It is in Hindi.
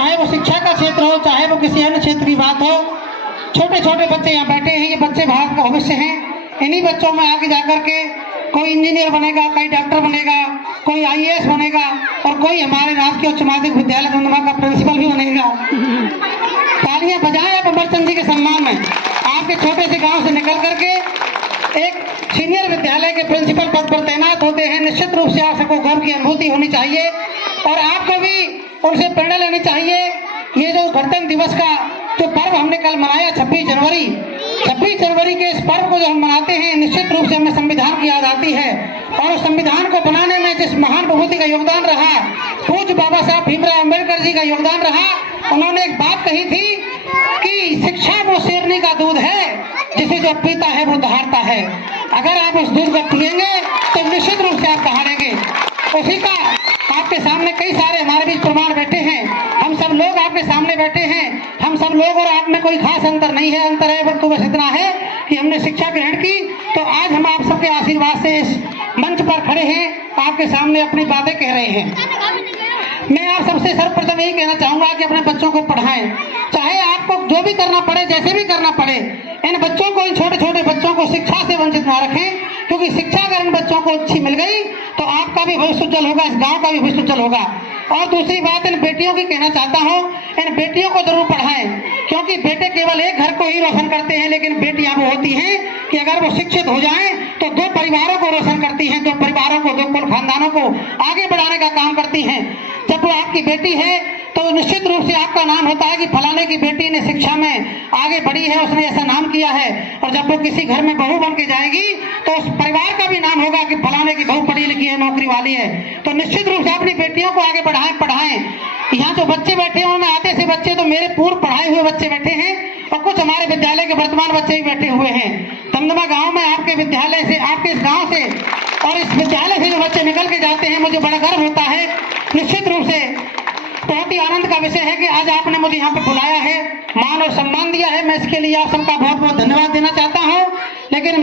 चाहे वो शिक्षा का क्षेत्र हो, चाहे वो किसी अन्य क्षेत्र की बात हो। छोटे छोटे बच्चे यहाँ बैठे हैं, ये बच्चे भारत का भविष्य हैं। इन्हीं बच्चों में आगे जाकर के कोई इंजीनियर बनेगा, कोई डॉक्टर बनेगा, कोई IAS बनेगा और कोई हमारे राजकीय उच्च माध्यमिक विद्यालय दमदमा का प्रिंसिपल भी बनेगा। तालियां बजाएं आप अमरचंद जी के सम्मान में। आपके छोटे से गांव से निकल करके एक सीनियर विद्यालय के प्रिंसिपल पद पर तैनात होते हैं। निश्चित रूप से आप सबको गर्व की अनुभूति होनी चाहिए और आपको भी उनसे प्रेरणा लेनी चाहिए। ये जो गणतंत्र दिवस का जो पर्व हमने कल मनाया 26 जनवरी के इस पर्व को जो हम मनाते हैं, निश्चित रूप से हमें संविधान की याद आती है और उस संविधान को बनाने में जिस महान विभूति का योगदान रहा, पूज्य बाबा साहब भीमराव अम्बेडकर जी का योगदान रहा। उन्होंने एक बात कही थी कि शिक्षा वो शेरनी का दूध है, जिसे जो पीता है वो दहाड़ता है। अगर आप उस दूध को पिएंगे तो निश्चित रूप से आप दहाड़ेंगे। उसी का आपके सामने कई सारे हमारे बीच प्रमाण बैठे हैं। हम सब लोग आपके सामने बैठे हैं। हम सब लोग और आप में कोई खास अंतर नहीं है। अंतर है वक्त बस इतना है कि हमने शिक्षा ग्रहण की, तो आज हम आप सबके आशीर्वाद से इस मंच पर खड़े हैं, आपके सामने अपनी बातें कह रहे हैं। मैं आप सबसे सर्वप्रथम यही कहना चाहूंगा कि अपने बच्चों को पढ़ाएं, चाहे आपको जो भी करना पड़े, जैसे भी करना पड़े। इन बच्चों को, इन छोटे छोटे बच्चों को शिक्षा से वंचित ना रखें, क्योंकि शिक्षा अगर इन बच्चों को अच्छी मिल गई तो आपका भी भविष्य उज्जवल होगा, इस गांव का भी भविष्य उज्जवल होगा। और दूसरी बात इन बेटियों की कहना चाहता हूँ, इन बेटियों को जरूर पढ़ाएं, क्योंकि बेटे केवल एक घर को ही रोशन करते हैं, लेकिन बेटियां वो होती हैं कि अगर वो शिक्षित हो जाएं तो 2 परिवारों को रोशन करती हैं, 2 परिवारों को, 2 कुल खानदानों को आगे बढ़ाने का काम करती हैं। जब वो आपकी बेटी है तो निश्चित रूप से आपका नाम होता है कि फलाने की बेटी ने शिक्षा में आगे बढ़ी है, उसने ऐसा नाम किया है। और जब वो किसी घर में बहू बन के जाएगी तो उस परिवार का भी नाम होगा कि फलाने की बहू पढ़ी लिखी है, नौकरी वाली है। तो निश्चित रूप से अपनी बेटियों को आगे बढ़ाएं, पढ़ाएं। यहाँ जो बच्चे बैठे हैं उनमें आधे से बच्चे तो मेरे पूर्व पढ़ाए हुए बच्चे बैठे हैं और कुछ हमारे विद्यालय के वर्तमान बच्चे भी बैठे हुए हैं। दमदमा गाँव में आपके विद्यालय से, आपके इस गाँव से और इस विद्यालय से जो बच्चे निकल के जाते हैं, मुझे बड़ा गर्व होता है। निश्चित रूप से बहुत ही आनंद का विषय है कि आज आपने मुझे यहाँ पे बुलाया है, मान और सम्मान दिया है। मैं इसके लिए आप सबका बहुत बहुत धन्यवाद देना चाहता हूँ। लेकिन